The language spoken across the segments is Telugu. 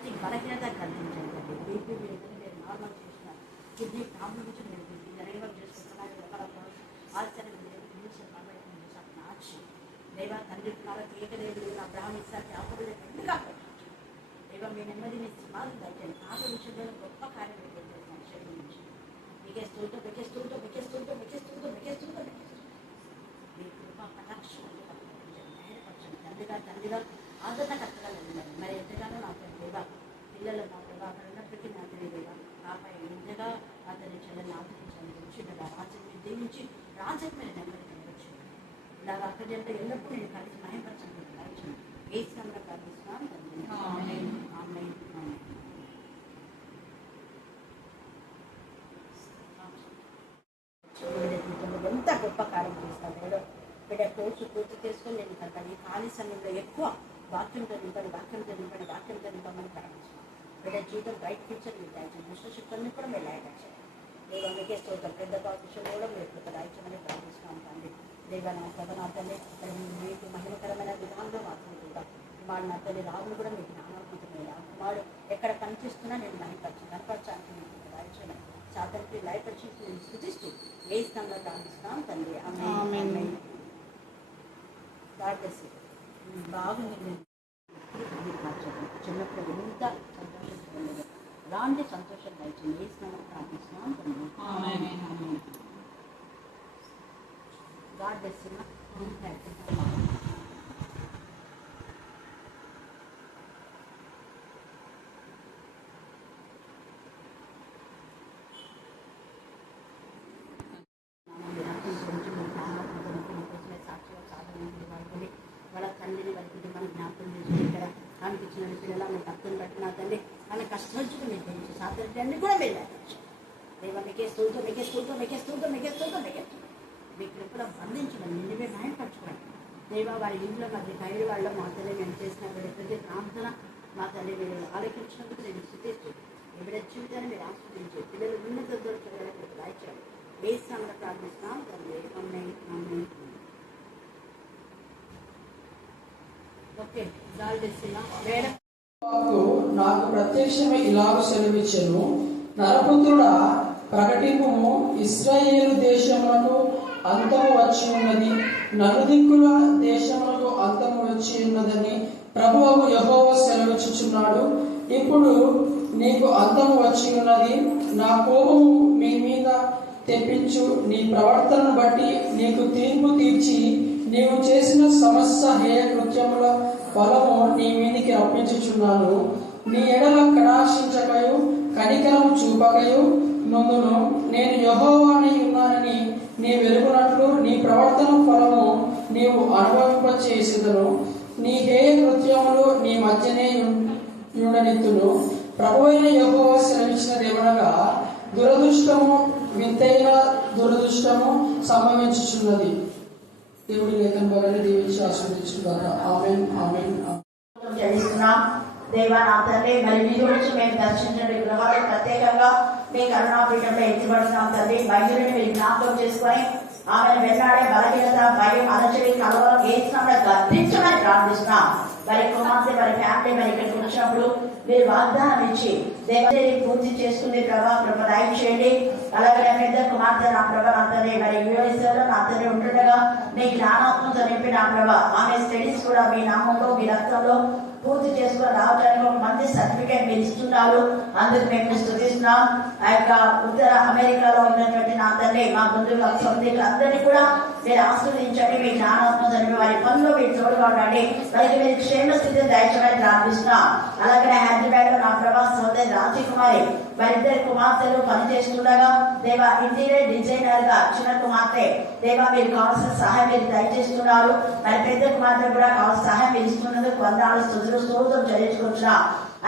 ప్రతి బలహీనత కల్పించండి తండ్రి. బీపీ మీరు నార్మల్ చేస్తున్నారు, కిడ్నీ ప్రాబ్లం నుంచి మీరు రెన్యువల్ చేసుకుంటున్నారు, ఎవరెవరు ఆశ్చర్యం మార్చి దేవ తండ్రి ఏకదేవుడు అబ్రహాం ఇస్సాకు యాకోబులు ఎందుకు ఆకర్షించండి దేవ. మీ నెమ్మదిని సమాధి దయచేయండి. ఆట విషయంలో గొప్ప కార్యం చేస్తున్నాను శరీరం నుంచి మీకే స్థూతం మీకే స్థూతం మీకే స్థూతం మీకే స్థూతం మీకే స్థూతం మీకే స్థూతం మీ కృప కటాక్షం న్యాయపరచండి తండ్రిగా ఆదరణకర్తగా వెళ్ళండి. మరి ఎంతగానో నా దేవ పిల్లలు నా ప్రభావ అక్కడ ఉన్నప్పటికీ నా తెలియదేవా కాపై ఎంతగా అతని చెల్లెని ఆదరించండి. ఉంచుండగా రాజ్యం దీవించి రాజ్యం మీద నెమ్మది కనవచ్చు ఇలాగ అక్కడి అంటే ఎల్లప్పుడూ నేను కలిసి మహిమపరచండి. రాజ్యం ఏ సమయంలో ప్రార్థిస్తున్నాను తండ్రి. ఆమేన్ ఆమేన్ ఆమేన్. ఎంత గొప్ప కార్యం చేస్తాను ఏదో బిడ్డ కోర్సు పూర్తి చేసుకొని నేను ఈ ఖాళీ సమయంలో ఎక్కువ వాక్యంతో నింపమని ప్రారంభిస్తున్నాను. బిడ్డ జీవితం బ్రైట్ ఫ్యూచర్ మీరు దాయించండి. దుష్టశక్తుల్ని కూడా మీరు లాయపరచండి. దేవ మీకే స్తోత్రం. పెద్ద విషయంలో కూడా మీరు కృప దాయించమని ప్రార్థిస్తున్నాను తండ్రి. దేవ నా ప్రభనాథని మీకు మహిమకరమైన విధానంలో మాట్లాడుకుంటాం. కుమారుడు నా తల్లి రావులు కూడా మీకు జ్ఞానాత్మకమైన కుమారుడు ఎక్కడ పనిచేస్తున్నా నేను కనపరచానికి మీకు దాయించండి. సాధనకి లయపరిచి నేను స్థుతిస్తూ ఏ స్థానంలో ప్రార్థిస్తున్నాం తండ్రి. ఆమేన్. బాగుంది చిన్నప్పుడు ఎంత సంతోషించలేదు అలాంటి సంతోషం దయచేయండి. ఏ స్నానం ప్రార్థిస్తున్నాం తండ్రి. God bless you. వాళ్ళ తండ్రిని వాళ్ళ కుటుంబాన్ని జ్ఞాపకం చేసి ఇక్కడ అనిపించిన పిల్లల మీ భక్తులు పెట్టినా తండ్రి వాళ్ళ కష్టపడుచుకు మీరు తెలియచ్చు సాధ్యాన్ని కూడా మీరు దేవ మీకే స్తోత్రం మీకే స్తోత్రం మీకే స్తోత్రం మీకే స్తోత్రం మీకే మీ కృపలో బంధించడం నిండివే న్యాయపరచుకోండి దేవ. వారి ఇంట్లో మరి కైలు వాళ్ళ మా తల్లి మేము చేసిన ప్రతి ప్రార్థన మా తల్లి మీరు ఆలోచించినందుకు నేను స్థితిస్తూ ఎవరి జీవితాన్ని మీరు ఆస్వాదించి పిల్లలు ఉన్నత దొరకడానికి రాయించాలి. ఏ స్థానంలో ప్రార్థిస్తున్నాం తండ్రి. ఆమేన్. ఓకే నాకు ప్రత్యక్షమై ఇలాగ సెలవిచ్చెను, నరపుత్రుడా ప్రకటింపుము, ఇశ్రాయేలు దేశములకు అంతము వచ్చి ఉన్నది, నలుదిక్కుల దేశములకు అంతము వచ్చి ఉన్నదని ప్రభువు యెహోవా సెలవిచ్చుచున్నాడు. ఇప్పుడు నీకు అంతము వచ్చి ఉన్నది, నా కోపము మీ మీద తెప్పించు, నీ ప్రవర్తనను బట్టి నీకు తీర్పు తీర్చి నీవు చేసిన సమస్త హేయ కృత్యముల ఫలము నీ మీదికి రప్పించుచున్నాను. నీ ఎడల కటాక్షించకయు కనికరము చూపకయు నుండును. నేను యెహోవానై ఉన్నానని నీ వెలుగునట్లు నీ ప్రవర్తన ఫలము నీవు అనుభవింపచేసేదను. నీ హేయ కృత్యములు నీ మధ్యనే ఉండనిత్తును. ప్రభువైన యెహోవా సెలవిచ్చినదేమనగా, దురదృష్టము వింతైన దురదృష్టము సంభవించుచున్నది. దేవుడి లేఖన భాగాన్ని దీవించి ఆస్వాదించుకున్నారు. ఆమేన్ ఆమేన్. దేవా నా తండ్రి మరి మీ గురించి మేము దర్శించండి గృహాలు ప్రత్యేకంగా మీ కరుణాపీఠంలో ఎత్తిపడుతున్నాం తండ్రి. మహిళని మీరు జ్ఞాపకం చేసుకొని ఆమెను వెళ్లాడే బలహీనత భయం అలచడి కలవరం ఏ సమయంలో గర్తించమని ప్రార్థిస్తున్నాం. మరి కుమార్తె మరి ఫ్యామిలీ మరి ఇక్కడికి వచ్చినప్పుడు మీరు వాగ్దానం ఇచ్చి దేవదేవి పూర్తి చేసుకునే ప్రభా కృప దయచేయండి. అలాగే పెద్ద కుమార్తె నా ప్రభ నా తండ్రి మరి యుఎస్ఏలో నా తండ్రి ఉంటుండగా మీ జ్ఞానాత్మతో నింపి నా ప్రభ ఆమె స్టడీస్ కూడా మీ నామంలో మీ రక్తంలో పూర్తి చేసుకుని రావడానికి ఒక మంచి సర్టిఫికేట్ మీరు ఇస్తున్నారు. అందుకు మేము స్తుతిస్తున్నాం. ఆ యొక్క ఉత్తర అమెరికాలో ఉన్నటువంటి నా తండ్రి మా బంధువులు సంబంధికులు అందరినీ కూడా మీరు ఆస్వాదించండి. మీ జ్ఞానాత్మ జరిపి వారి పనులు మీరు తోడుగా ఉండండి. వారికి మీరు క్షేమ స్థితిని దయచేయమని ప్రార్థిస్తున్నాం. అలాగే హైదరాబాద్ లో నా ప్రభా సోదరి రాజకుమారి వారిద్దరి కుమార్తెలు పనిచేస్తుండగా దేవా ఇంటీరియర్ డిజైనర్ గా చిన్న కుమార్తె దేవా మీరు కావాల్సిన సహాయం మీరు దయచేస్తున్నారు. మరి పెద్ద కుమార్తె కూడా కావాల్సిన సహాయం మీరు ఇస్తున్నందుకు వందనాలు స్తోత్రం చెల్లించుకుంటున్నా.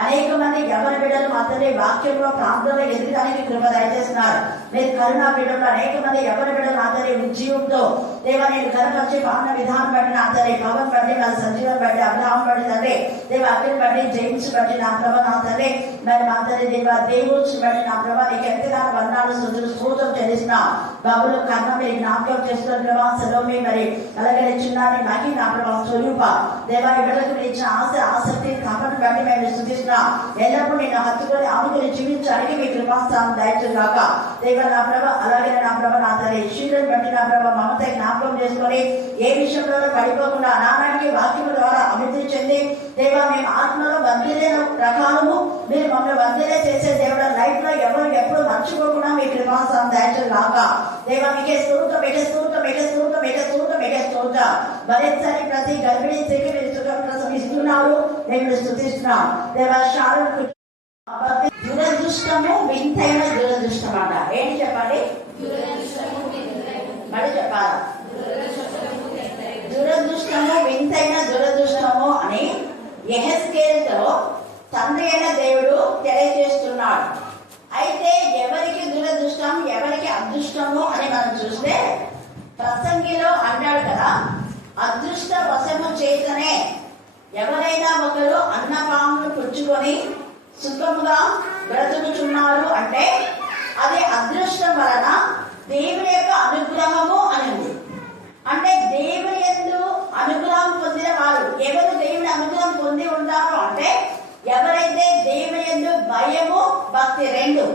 అనేక మంది యవ్వన బిడ్డలు మా తండ్రి వాక్యంలో ప్రాంతంలో ఎదగడానికి కృప దయచేస్తున్నారు. మీరు కరుణా బిడ్డలు అనేక మంది యవ్వన బిడ్డలు మా తండ్రి ఉద్యోగంతో దేవా నేను కనపరిచే పాలన విధానం బట్టి నా తండ్రి, పవన్ బట్టి నా సజీవం బట్టి అబ్రహాం బట్టి తండ్రి, దేవ అఖిల్ బట్టి జేమ్స్ బట్టి నా ప్రభ నా తండ్రి, మరి మా తండ్రి దేవ దేవుడ్స్ బట్టి నా ప్రభ నీకు ఎంతగానో వందనాలు స్తోత్రం చెల్లిస్తున్నా. బాబులు కర్మ మీరు జ్ఞాపకం చేస్తున్న ప్రభా, సెలవు మరి అలాగే చిన్నాన్ని మగి నా ప్రభా స్వరూప దేవా ఇళ్ళకు ఇచ్చిన ఆసక్తి తపను బట్టి మేము స్తుతిస్తున్నాం. ఎల్లప్పుడూ నేను హత్తుకొని ఆనుకుని జీవించడానికి మీ కృపాస్థానం దయచేయు గాక. దేవ నా ప్రభ అలాగే నా ప్రభ నా తండ్రి శీలను బట్టి నా ప్రభ మమత జ్ఞాపకం చేసుకొని ఏ విషయంలో పడిపోకుండా నానాటికి వాక్యం ద్వారా అభివృద్ధి చెంది దేవ మేము ఆత్మలో వర్ధిల్లే రకాలము మీరు మమ్మల్ని వర్ధిల్లే చేసే దేవుడు లైఫ్ లో ఎవరు ఎప్పుడు మర్చిపోకుండా మీ కృపాస్థానం దయచేయు గాక. దేవ మీకే స్తోత్రం, మీకే స్తోత్రం, మీకే స్తోత్రం, మీకే స్తోత్రం, మీకే స్తోత్రం. మరింతని ప్రతి గర్భిణీ స్త్రీకి మీరు సుఖం ప్రసవిస్తున్నారు, మేము స్తుతిస్తున్నాం. దేవ శాలను దురదృష్టము వింతైన దురదృష్టం అంట. ఏంటి చెప్పండి? మళ్ళీ చెప్పాలా? దురదృష్టము వింతైన దురదృష్టము అని యెహెజ్కేలుతో తండ్రి అయిన దేవుడు తెలియజేస్తున్నాడు. అయితే ఎవరికి దురదృష్టం ఎవరికి అదృష్టము అని మనం చూస్తే ప్రసంగిలో అంటాడు కదా, అదృష్ట వశము చేతనే ఎవరైనా ఒకరు అన్నపామును పుచ్చుకొని సుఖముగా బ్రతుకుచున్నారు అంటే అది అదృష్టం వలన దేవుని యొక్క అనుగ్రహము అని ఉంది. అంటే దేవుని యందు అనుగ్రహం పొందిన వారు ఎవరు దేవుని అనుగ్రహం పొంది ఉంటారు అంటే ఎవరైతే దేవుని యందు భయము భక్తి రెండు,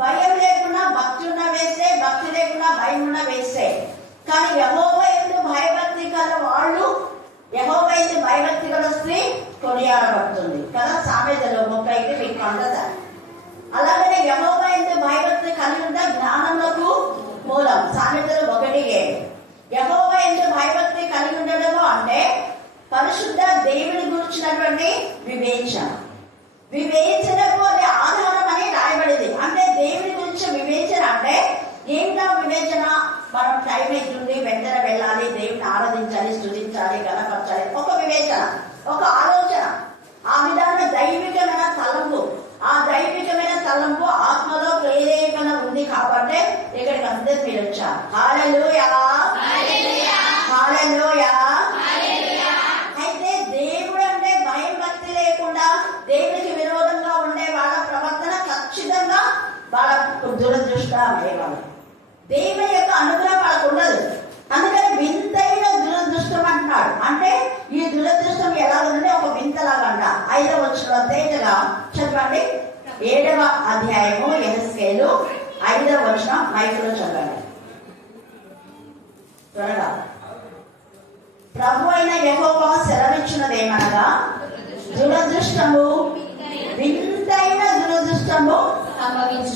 భయం లేకుండా భక్తి ఉన్న వేస్తే, భక్తి లేకుండా భయం ఉన్న వేస్తే. కానీ యెహోవా యందు భయభక్తి గల వాళ్ళు, యెహోవా యందు భయభక్తి గల స్త్రీ కొనియాడబడుతుంది కదా. సామెతలో 30 మీకు అందదా. అలాగనే యెహోవా యందు భయభక్తి కలిగి ఉంటే జ్ఞానములకు మూలం. సామెతలు 1:7. యెహోవా యందు భయభక్తి కలిగి ఉండడము అంటే పరిశుద్ధ దేవుని గురించినటువంటి వివేచన. వివేచనకు అది ఆధారం అని రాయబడింది. అంటే దేవుని గురించి వివేచన అంటే ఏంటా వివేచన? మనం టైం అవుతుంది, వెంటనే వెళ్ళాలి, దేవుని ఆరాధించాలి, స్తుతించాలి, గణపరచాలి, ఒక వివేచన, ఒక ఆలోచన. ఆ విధంగా దైవికమైన తలంపు, ఆ దైవికమైన తలంపు ఆత్మలో ప్రేరేపణ ఉంది కాబట్టి ఇక్కడికి అందరూ మీరు వచ్చారు. హల్లెలూయా, హల్లెలూయా. అయితే దేవుడు అంటే భయం భక్తి లేకుండా దేవుడికి విరోధంగా ఉండే వాళ్ళ ప్రవర్తన ఖచ్చితంగా వాళ్ళ దురదృష్టమయ్యేవాళ్ళు. దేవుని యొక్క అనుగ్రహం వాళ్ళకు ఉండదు. అందుకని వింతైన దురదృష్టం అంటున్నాడు. అంటే ఈ దురదృష్టం ఎలా ఉందంటే ఒక వింతలాగా అంట. 5వ వచనంలో తేటగా చదవండి. 7వ అధ్యాయము యెహెజ్కేలు 5వ వచనం మైకులో చదవండి త్వరగా. ప్రభు అయిన యెహోవా సెలవిచ్చినదేమనగా దురదృష్టము వింతైన దురదృష్టము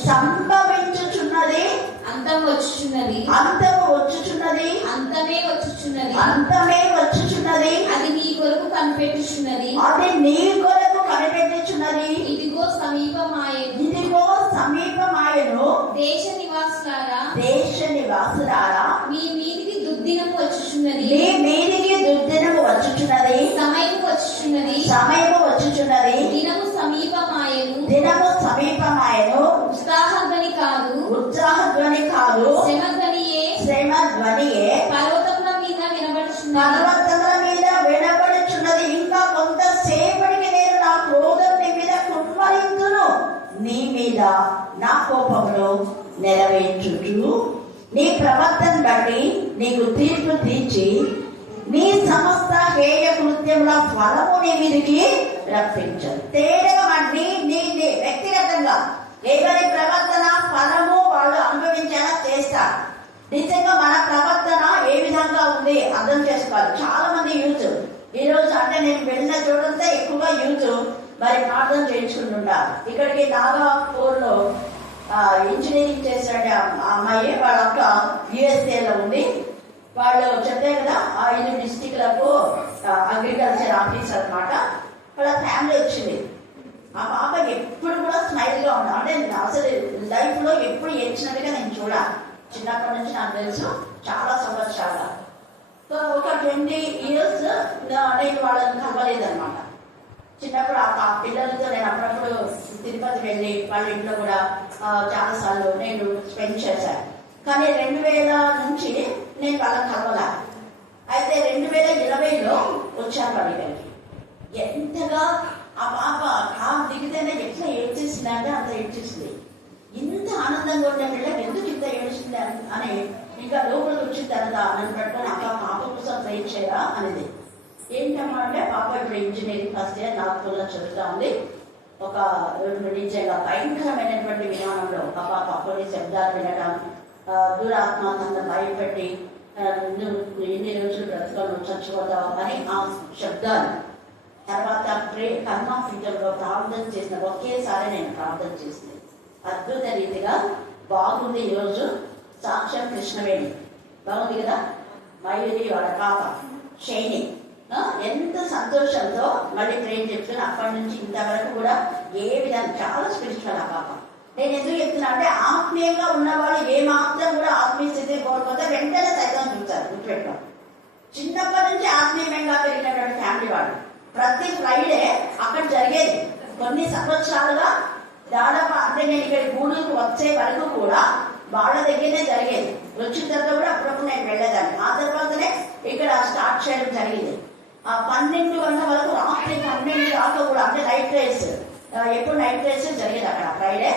సంభవించుచున్నది, అంతము వచ్చుచున్నది, అంతము వచ్చుచున్నది, అంతమే వచ్చుచున్నది, అంతమే వచ్చుచున్నది. అది నీ కొరకు కనిపెట్టుచున్నది, అది నీ కొరకు కనిపెట్టుచున్నది. ఇదిగో సమీపమాయెను, ఇదిగో సమీపమాయెను. దేశ నివాసులారా, దేశ నివాసులారా, మీ మీదికి దుర్దినము వచ్చుచున్నది, మీ మీదికి దుర్దినము వచ్చుచున్నది, సమయము వచ్చుచున్నది, సమయము వచ్చుచున్నది, దినము సమీపమాయెను, దినము సమీపమాయెను. ఉత్సాహధ్వని కాదు, ఉత్సాహధ్వని కాదు, శ్రమధ్వనియే, శ్రమ ధ్వనియే పర్వతముల మీద వినబడుచున్నది, పర్వతముల మీద వినబడుచున్నది. ఇంకా కొంతసేపటికి నేను నా క్రోధం నీ మీద కుమ్మరింతును, నీ మీద నా కోపమును నెరవేర్చుచు నీ ప్రవర్తన బట్టి నీకు తీర్పు తీర్చి నీ సమస్త హేయ కృత్యముల ఫలము నీ మీదికి రప్పించదు. తేలిక నీ వ్యక్తిగతంగా ఎవరి ప్రవర్తన ఫలము వాళ్ళు అనుభవించేలా చేస్తారు. నిజంగా మన ప్రవర్తన ఏ విధంగా ఉంది అర్థం చేసుకోవాలి. చాలా మంది యూత్ ఈ రోజు అంటే నేను వెళ్ళిన చూడంతో ఎక్కువగా యూత్ మరి ప్రార్థన చేయించుకుంటుంటారు. ఇక్కడికి నాగాపూర్లో ఇంజనీరింగ్ చేసిన అమ్మాయి వాళ్ళ అక్క యుఎస్ఏలో ఉంది. వాళ్ళు చెప్పే కదా 5 డిస్టిక్లకు అగ్రికల్చర్ ఆఫీసర్ అనమాట. వాళ్ళ ఫ్యామిలీ వచ్చింది. ఆ పాప ఎప్పుడు కూడా స్మైల్ గా ఉంది. అంటే అసలు లైఫ్ లో ఎప్పుడు ఏడ్చినట్టుగా నేను చూడాలి. చిన్నప్పటి నుంచి నాకు తెలుసు, చాలా సంవత్సరాలు. సో ఒక 20 years నేను వాళ్ళని కలవలేదన్నమాట. చిన్నప్పుడు ఆ పిల్లలతో నేను అప్పుడప్పుడు తిరుపతి వెళ్ళి వాళ్ళ ఇంట్లో కూడా చాలా సార్లు నేను స్పెండ్ చేశాను. కానీ 2000 నుంచి నేను వాళ్ళని కలవలా. అయితే 2020లో వచ్చాను వాళ్ళ దగ్గరికి. ఎంతగా ఆ పాప కాలు దిగితేనే ఎట్లా ఏడ్చేసింది అంటే అంత ఏడ్చేసింది. ఇంత ఆనందంగా ఉండే పిల్లకి ఎందుకు ఇంత ఏడుస్తుంది అని ఇంకా లోపలికి వచ్చిన తర్వాత నన్ను పట్టుకొని అక్క పాప కోసం ట్రైన్ చేయరా అనేది. ఏంటమ్మా అంటే పాప ఇప్పుడు ఇంజనీరింగ్ ఫస్ట్ ఇయర్ నాగ్పూర్లో చదువుతా ఉంది. ఒక నిజంగా భయంకరమైనటువంటి విధానంలో ఒక పాప కొన్ని శబ్దాలు వినడం, దురాత్మ తన భయపెట్టి ఎన్ని రోజులు బ్రతకను చచ్చిపోతావు అని ఆ శబ్దాలు. తర్వాత కర్మాఫీఠంలో ప్రార్థన చేసిన ఒకేసారి నేను ప్రార్థన చేసింది. అద్భుత రీతిగా బాగుంది. ఈరోజు సాక్ష్యం కృష్ణవేణి బాగుంది కదా, మయూరి వాళ్ళ పాప శైని ఎంత సంతోషంతో మళ్ళీ ప్రేమ్ చెప్తున్నా. అప్పటి నుంచి ఇంతవరకు కూడా ఏ విధంగా చాలా స్పిరిచువల్ ఆ పాప. నేను ఎందుకు చెప్తున్నా అంటే ఆత్మీయంగా ఉన్నవాళ్ళు ఏ మాత్రం కూడా ఆత్మీయ స్థితి కోల్పోతే వెంటనే సైతం చూస్తారు. గుర్తుపెట్టుకో, చిన్నప్పటి నుంచి ఆత్మీయంగా పెరిగినటువంటి ఫ్యామిలీ వాళ్ళు ప్రతి ఫ్రైడే అక్కడ జరిగేది. కొన్ని సంవత్సరాలుగా దాదాపు అంటే నేను ఇక్కడ గూడూరుకు వచ్చే వరకు కూడా వాళ్ళ దగ్గరనే జరిగేది. వచ్చిన తర్వాత కూడా అప్పుడప్పుడు నేను వెళ్ళేదాన్ని. ఆ తర్వాతనే ఇక్కడ స్టార్ట్ చేయడం జరిగింది. 12 గంటల వరకు రాత్రి 12 దాకా కూడా అంటే నైట్ రేస్, ఎప్పుడు నైట్ రేస్ జరిగేది అక్కడ ఫ్రైడే.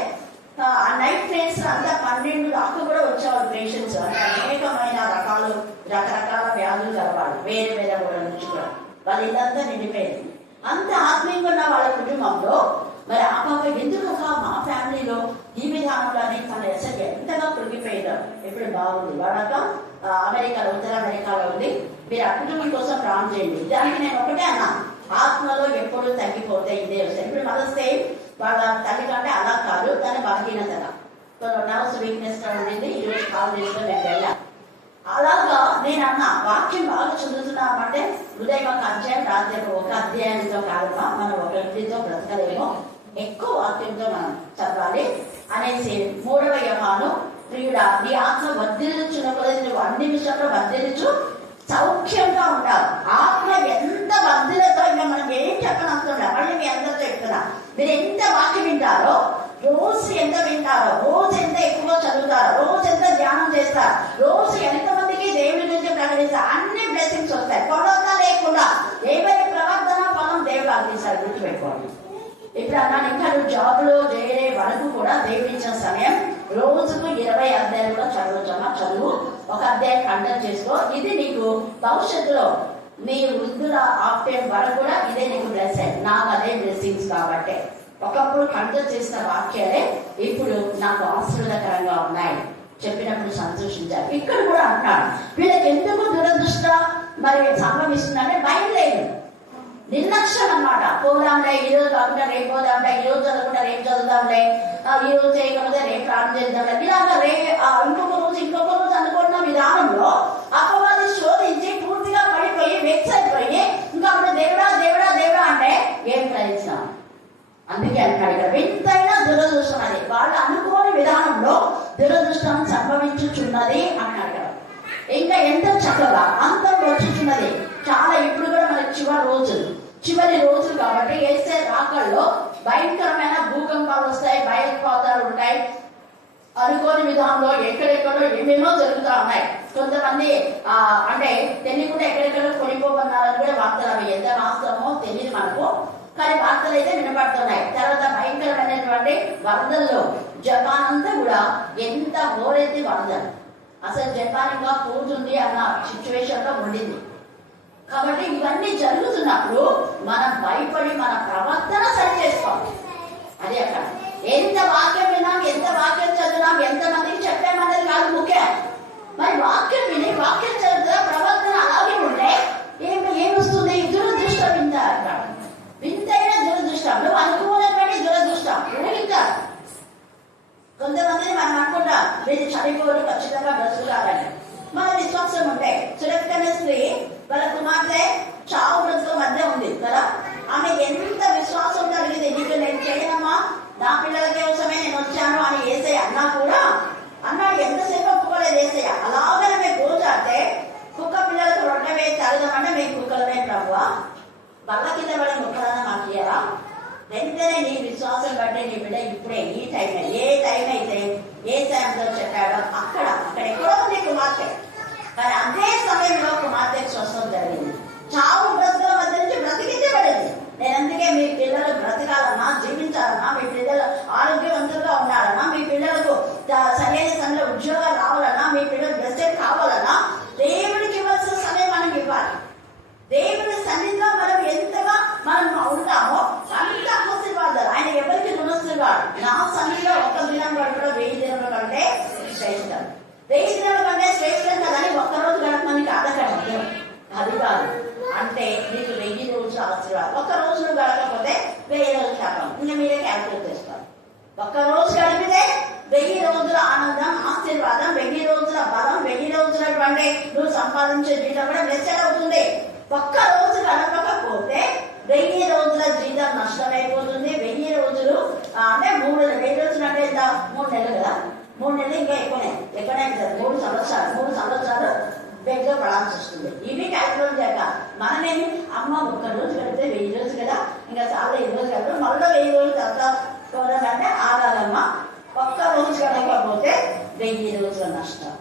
ఆ నైట్ రేస్ అంతా 12 దాకా కూడా వచ్చేవాళ్ళు పేషెంట్స్. అంటే అనేకమైన రకరకాల వ్యాధులు గలవాళ్ళు, వేరే వేరే ఊళ్ళ నుంచి కూడా వాళ్ళ ఇల్లంతా నిండిపోయింది. అంత ఆత్మీయంగా ఉన్న వాళ్ళ కుటుంబంలో మరి ఆ పాప ఎందుకగా మా ఫ్యామిలీలో ఈ విధానంలోనే తన అసలు ఎంతగా కృంగిపోయిందో. ఇప్పుడు బాగుంది. వాళ్ళక అమెరికాలో, ఉత్తర అమెరికాలో ఉంది. మీరు ఆ కుటుంబం కోసం ప్రాణం చేయండి. దానికి నేను ఒకటే అన్నా, ఆత్మలో ఎప్పుడు తగ్గిపోతే ఇదే వస్తాయి. ఇప్పుడు మనస్తే వాళ్ళ తల్లి కంటే అలా కాదు, దాని బలహీనతగా నర్వ్స్ వీక్నెస్ గా ఉండింది. ఈరోజు కాల్ చేస్తూ నేను వెళ్ళా. అలాగా నేను అన్నా, వాక్యం బాగా చదువుతున్నామంటే ఉదయం ఒక అధ్యాయం, రాత్రి ఒక అధ్యాయంతో కాదుగా మనం ఒకటితో బ్రతకలేమో, ఎక్కువ వాక్యంతో మనం చదవాలి అనేసి 3వ యోహాను, ప్రియుడా నీ ఆత్మ వర్ధిల్లుచున్న కొలది నువ్వు అన్ని విషయంలో వర్ధిల్లుచు సౌఖ్యంగా ఉంటావు. ఆత్మ ఎంత వర్ధిలతో ఇంకా మనం ఏం చెప్పనవసరం. మళ్ళీ మీ అందరితో చెప్తున్నా, మీరు ఎంత వాక్యం వింటారో, రోజు ఎంత వింటారో, రోజు ఎంత ఎక్కువ చదువుతారో, రోజు ఎంత ధ్యానం చేస్తారు, రోజు ఎంతమందికి దేవుడి గురించి ప్రకటిస్తారు, అన్ని బ్లెస్సింగ్స్ వస్తాయి. కొలత లేకుండా ఎవరి ప్రవర్తన ఫలం దేవుడు అందిస్తారు. గుర్తుపెట్టుకోండి. ఇప్పుడు అన్నాను, ఇంకా నువ్వు జాబ్లో చేరే వరకు కూడా దేవుడిచ్చిన సమయం రోజుకు 20 అధ్యాయాలు కూడా చదువుతామా, చదువు. ఒక అధ్యాయం కండక్ట్ చేసుకో. ఇది నీకు భవిష్యత్తులో నీ వృద్ధుల ఆప్యం వరకు కూడా ఇదే నీకు బ్లెస్సింగ్. నాకు అదే బ్లెస్సింగ్స్. కాబట్టి ఒకప్పుడు కండక్ట్ చేసిన వాక్యాలే ఇప్పుడు నాకు ఆశీర్వాదకరంగా ఉన్నాయి. చెప్పినప్పుడు సంతోషించారు. ఇక్కడ కూడా అంటున్నాడు, వీళ్ళకి ఎందుకు దురదృష్ట మరి సంభవిస్తుందంటే భయం లేదు, నిర్లక్ష్యం అన్నమాట. పోదాంలే, ఈ రోజు కాకుండా రేపు పోదాంలే, ఈ రోజు చదవకుండా రేపు చదువుదాంలే, ఈ రోజు చేయకపోతే రేపు ప్రార్థన చేద్దాంలే, ఇలాగా ఇంకొక రోజు అనుకున్న విధానంలో అపవాది శోధించి పూర్తిగా పడిపోయి వెక్స్ అయిపోయి ఇంకా అప్పుడు దేవుడా దేవుడా దేవుడా అంటే ఏం ప్రయత్నం. అందుకే అంటాడు ఇక్కడ, వింతైన దురదృష్టం అది వాళ్ళు అనుకోని విధానంలో దురదృష్టం సంభవించుచున్నది అన్నాడు కదా. ఇంకా ఎంత చక్కగా అంతం వచ్చుచున్నది. చాలా ఇప్పుడు కూడా మనకి చివరి రోజులు కాబట్టి వేసే రాకల్లో భయంకరమైన భూకంపాలు వస్తాయి, భయపాతాలు ఉంటాయి. అనుకోని విధానంలో ఎక్కడెక్కడో ఏమేమో జరుగుతూ ఉన్నాయి. కొంతమంది అంటే తెలియకుండా ఎక్కడెక్కడో కొనిపోబన్నారని కూడా వార్తలు, అవి ఎంత వాస్తవమో తెలియదు మనకు, కానీ వార్తలు అయితే వినపడుతున్నాయి. తర్వాత భయంకరమైనటువంటి వరదల్లో జపాన్ అంతా కూడా ఎంత హోరెత్తి వరదలు, అసలు జపాన్ ఇంకా పోతుంది అన్న సిచ్యువేషన్ లో ఉండింది. కాబట్టి ఇవన్నీ జరుగుతున్నప్పుడు మనం భయపడి మన ప్రవర్తన సరి చేసుకోవాలి. అది అక్కడ ఎంత వాక్యం విన్నాం, ఎంత వాక్యం చదివినాం, ఎంత మందికి చెప్పామనేది కాదు ముఖ్యం. మరి వాక్యం విని వాక్యం చదువుతా ప్రవర్తన అలాగే ఉంటే ఏమొస్తుంది? దురదృష్టం. వింతైన దురదృష్టం. నువ్వు అనుకోలేని దురదృష్టం ఊహించాలి. కొంతమందిని మనం అనుకుంటాం వీళ్ళు చనిపోరు, ఖచ్చితంగా బ్రతుకుతారని. మన విశ్వాసం ఉంటే సురక్షణ స్త్రీ వాళ్ళ కుమార్తె చావు బ్రతుకు మధ్య ఉంది కదా, ఆమె ఎంత విశ్వాసం కలిగింది, నీకు నేను చేయనమ్మా, నా పిల్లల కోసమే నేను వచ్చాను అని యేసయ్య అన్నా కూడా అన్నాడు. ఎంతసేపు ఒప్పుకోలేదు యేసయ్య. అలాగే మేము పోజాడితే కుక్క పిల్లలకు రొట్టె వేసి చదువుదామంటే మేము కుక్కలమే ప్రభువా, బల్ల కింద పడే ముక్కలన్నా మాకు ఇయ్యరా. వెంటనే నీ విశ్వాసం బట్టి నీ బిడ్డ ఇప్పుడే ఈ టైం ఏ టైం అయితే ఏ టైంలో చెప్పాడో అక్కడ ఎక్కడో ఉంది కుమార్తె కానీ అదే సమయంలో కుమార్తెకు స్వస్థత జరిగింది. చావు బ్రతుకుల మధ్య నుంచి బ్రతికించబడింది. నేను అందుకే మీ పిల్లలు బ్రతకాలన్నా, జీవించాలన్నా, మీ పిల్లలు ఆరోగ్యవంతులుగా ఉండాలన్నా, మీ పిల్లలకు సరైన సమయంలో ఉద్యోగాలు రావాలన్నా, మీ పిల్లలు బ్లెస్సెడ్ కావాలన్నా దేవుడికి ఇవ్వాల్సిన సమయం మనం ఇవ్వాలి. దేవుని సన్నిధిలో మనం ఎంతగా మనం ఉంటామో అంత ఆశీర్వాదాలు. ఆయన ఎవరికి రుణస్తుగాడు. నా సన్నిధిలో ఒక దినం గడపడం 1000 దినముల కంటే శ్రేష్టం. 1000 దినముల కంటే శ్రేష్టం కదని ఒక్కరోజు గడపమని కాదకూడదు. అది కాదు. అంటే నీకు 1000 రోజులు ఆశీర్వాదం. ఒక్క రోజు నువ్వు గడపకపోతే 1000 రోజులు శాపం. ఇంకా మీరే క్యాల్కులేట్ చేస్తారు. ఒక్క రోజు గడిపితే 1000 రోజుల ఆనందం, ఆశీర్వాదం, 1000 రోజుల బలం, 1000 రోజుల నువ్వు సంపాదించే జీవితం కూడా బ్లెస్సెడ్ అవుతుంది. ఒక్క రోజు గడపకపోతే 1000 రోజుల జీతం నష్టమైపోతుంది. 1000 రోజులు అంటే 1000 రోజులు అంటే ఎంత? 3 నెలలు కదా. 3 నెలలు ఇంకా ఎక్కువనే కదా. 3 సంవత్సరాలు బెడ్లో పడాల్సి వస్తుంది. ఇవి క్యాల్కులేట్ చేయక మనమేమి అమ్మ ఒక్క రోజు గడిపితే 1000 రోజులు కదా, ఇంకా చాలా 1000 రోజులు కదా, మళ్ళీ 1000 రోజులు తర్వాత అంటే ఆగాలమ్మా. ఒక్క రోజు గడపకపోతే 1000 రోజుల నష్టం.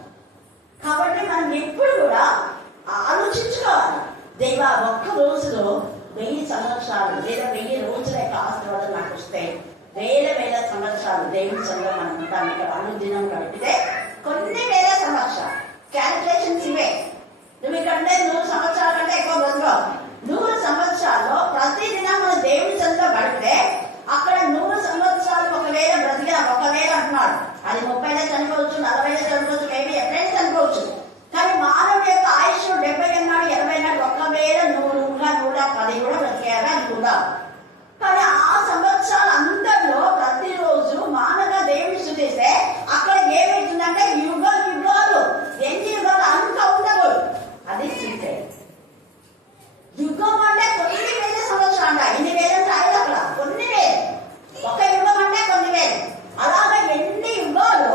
కాబట్టి మనం ఎప్పుడు కూడా ఆలోచించుకోవాలి. దేవా ఒక్క రోజులో 1000 సంవత్సరాలు లేదా 1000 రోజుల యొక్క ఆశీర్వాదం నాకు వస్తే 1000 సంవత్సరాలు దేవుని సంఘంలో మనం ఉంటాం. ఇక్కడ అనుదినం గడిపితే కొన్ని 1000 సంవత్సరాలు. క్యాలిక్యులేషన్స్ ఇవే. నువ్వు ఇక్కడంటే 100 సంవత్సరాల కంటే ఎక్కువ బతుకావు. 100 సంవత్సరాల్లో ప్రతిదినం మన దేవుని సంఘంలో గడిపితే అక్కడ 100 సంవత్సరాలు ఒకవేళ అంటున్నాడు. అది 30 చనిపోవచ్చు, 40 చనిపోవచ్చు, మేబీ ఎప్పుడైనా చనిపోవచ్చు. కానీ మానవుడి యొక్క ఆయుష్ 70 అన్నాడు, 80 అన్నాడు. ఒకవేళ 100 110 కూడా బ్రతికేయాలి అనుకుందాం. కానీ ఆ సంవత్సరాలు అందరిలో ప్రతిరోజు మానవ దేవుని స్తుతిస్తే అక్కడ ఏమవుతుందంటే యుగాలు, ఎన్ని యుగాలు అన్కౌంటబుల్. అది సీక్రెట్. యుగం అంటే కొన్ని 1000 సంవత్సరాలు అంట. ఇన్ని వేలు రాయదు అక్కడ. కొన్ని వేలు. ఒక యుగం అంటే కొన్ని వేలు. అలాగే ఎన్ని యుగాలు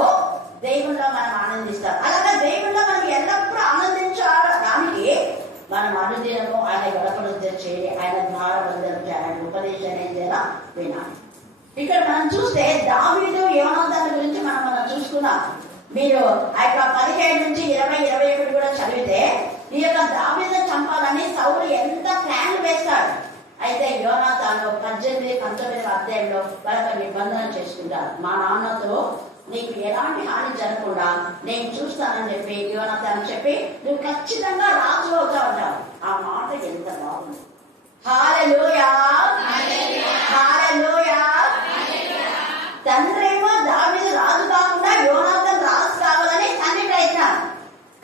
దేవుళ్ళో మనం ఆనందిస్తాం. అలాగే దేవుళ్ళో మనం ఎల్లప్పుడూ ఆనందించడానికి మనం అనుదినము ఆయన గడపడం చేయాలి. ఆయన ద్వారబంధం చేయాలి. ఆయన ఉపదేశాన్ని ఏం చేయాలా వినాలి. ఇక్కడ మనం చూస్తే దావీదు యోనాతాను గురించి మనం చూసుకున్నాం. మీరు ఆ యొక్క 17 నుంచి 20, 21 కూడా చదివితే ఈ యొక్క దావీదును చంపాలని సౌలు ఎంత ప్లాన్లు వేస్తాడు. అయితే యోనాతాను 18, 19 అధ్యాయంలో వాళ్ళకి నిబంధన చేసుకుంటారు. మా నాన్నతో నీకు ఎలాంటి హాని జరగకుండా నేను చూస్తానని చెప్పి యోనాతాను చెప్పి నువ్వు ఖచ్చితంగా రాజు అవుతా ఉంటావు. ఆ మాట ఎంత బాగుంది. హల్లెలూయా, హల్లెలూయా. తండ్రేమో దావీదు రాజు కాకుండా యోనాతాను రాజు కావాలని తండ్రి ప్రయత్నం.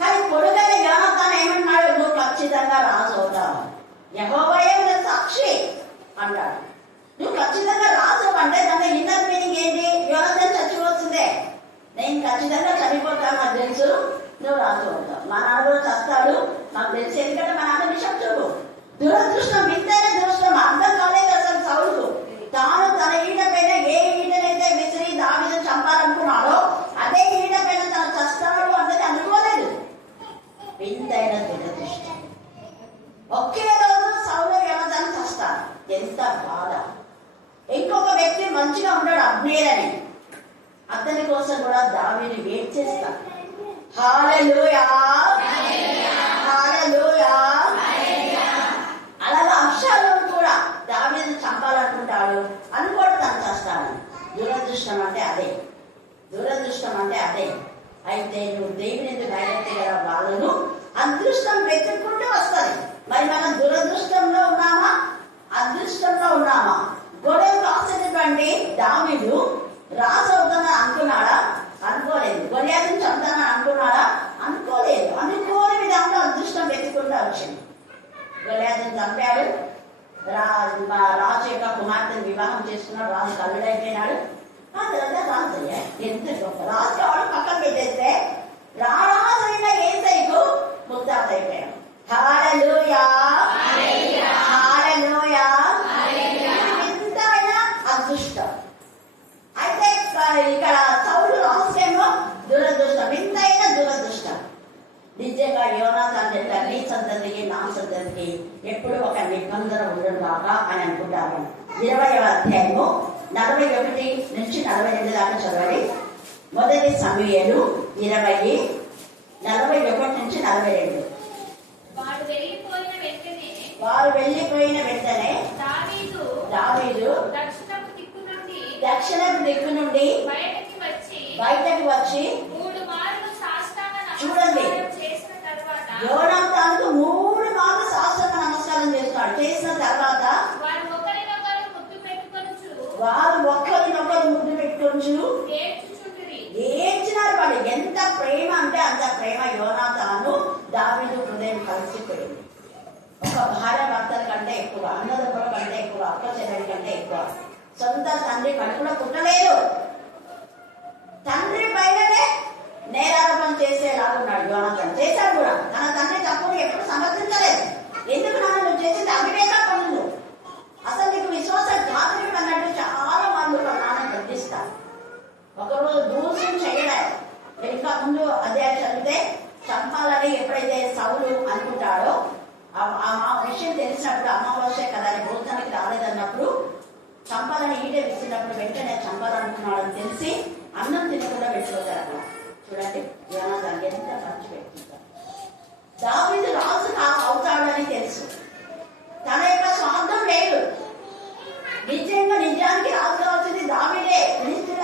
కానీ కొడుకైన యోనాతాను ఏమంటున్నాడు? నువ్వు ఖచ్చితంగా రాజు అవుతావు. యెహోవాయే సాక్షి అంటాడు. నువ్వు ఖచ్చితంగా రాజు అంటే దాని ఇన్నర్ మీనింగ్ ఏంటి? యోనాతాను చచ్చిపోతుందే. నేను ఖచ్చితంగా చనిపోతాను, నాకు తెలుసు. నువ్వు రాజు అవుతావు. మా నాన్న కూడా చస్తాడు, నాకు తెలుసు. ఎందుకంటే మా నాన్న నిశ్శబ్దుడు. దురదృష్టం, వింతైన దురదృష్టం. అర్థం కాలేదు అసలు సౌలుకు. తాను తన ఈట పైన ఏ ఈటనైతే విసిరి దావీదును చంపాలనుకున్నాడో అదే ఈట పైన తను చస్తాడు అన్నది అనుకోలేదు. వింతైన దురదృష్టం. ఒకే రోజు సౌలు యోనాతాను చస్తాడు. ఎంత బాధ. ఇంకొక వ్యక్తి మంచిగా ఉంటాడు, అబ్నేర్ అని. అతని కోసం కూడా దావీదు వెయిట్ చేస్తాడు. హల్లెలూయా, హల్లెలూయా. అలాగే అబ్షాలోము కూడా దావీదును చంపాలనుకుంటాడు, అనుకోడు తను చేస్తాడు. దురదృష్టం అంటే అదే. అయితే నువ్వు దేవుని ఎందుకు భయపెట్టే కదా వాళ్ళను అదృష్టం వెతుక్కుంటూ వస్తుంది. మరి మనం దురదృష్టంలో ఉన్నామా, అదృష్టంలో ఉన్నామా? గొడవకు ఆశించండి. దావీదు రాజు అవుతానని అనుకున్నాడా? అనుకోలేదు. గొలియాతును చంపుతానని అనుకున్నాడా? అనుకోలేదు. అనుకోని విధంగా అదృష్టం వెతుక్కుంటూ వచ్చింది. గొలియాతును చంపాడు. రాజు యొక్క కుమార్తెను వివాహం చేసుకున్నాడు. రాజు కల్లుడైపోయినాడు. ఆ తర్వాత రాజు అయ్యాడు. ఎంత గొప్ప రాజు కావడం పక్కన పెట్టేస్తే రారాజు అయిన యేసయ్యకు ముత్తాత అయిపోయాడు. హల్లెలూయా, హల్లెలూయా. వింతైన అదృష్టం. అయితే ఇక్కడ సౌలు రాజుకేమో దురదృష్టం, వింతైన దురదృష్టం. నిజంగా యోనాతాను చెప్పారు, నీ సంతతికి నా సంతతికి ఎప్పుడు ఒక నిబంధన ఉండడం దాకా అని అనుకుంటారు. 20వ అధ్యాయము 41 నుంచి 48 దాకా చదవాలి. మొదటి సమూయేలు 20, 41 నుంచి 42. వారు వెళ్ళిపోయిన వెంటనే దావీదు దక్షిణపు దిక్కు నుండి బయటకు వచ్చి చూడండి, యోనాతానుకు 3 మార్లు సాష్టాంగ నమస్కారం చేస్తున్నాడు. చేసిన తర్వాత వారు ఒకరినొకరు ముద్దు పెట్టుకొంచు ఏడ్చినారు. వాడు ఎంత ప్రేమ అంటే అంత ప్రేమ. యోనాతాను దావీదు హృదయం కలిసిపోయింది. ఒక భార్య భర్తల కంటే ఎక్కువ, అన్నదమ్ముల కంటే ఎక్కువ, అక్క చెల్లెల కంటే ఎక్కువ. సొంత తండ్రి కడుపులో పుట్టలేదు. తండ్రి పైననే నేరారోపణ చేసేలాగున్నాడు యోనాతాను. చేశాడు కూడా. తన తండ్రి తప్పుని ఎప్పుడు సమర్థించలేదు. ఎందుకు నువ్వు చేసింది అవివేక పనులు, అసలు నీకు విశ్వాస ఘాతుకుడు అన్నట్టు చాలా మంది నాన్న గర్దిస్తారు. ఒకరోజు దూషం చేయలేదు. ఇంకా ముందు అధ్యాయం చదివితే చంపాలని ఎప్పుడైతే సౌలు అనుకుంటాడో ఆ విషయం తెలిసినప్పుడు అమావాస్య కదా భోజనానికి రాలేదన్నప్పుడు చంపాలని ఈట విసినప్పుడు వెంటనే చంపాలనుకున్నాడని తెలిసి అన్నం తినకుండా వెళ్ళిపోతారు. అక్కడ చూడండి యోనాతాను ఎంత ఖర్చు పెట్టుకుంటారు. దావీదు రాజు అవుతాడని తెలుసు. తన యొక్క స్వార్థం లేదు. నిజానికి రాజు కావాల్సింది దావీదే.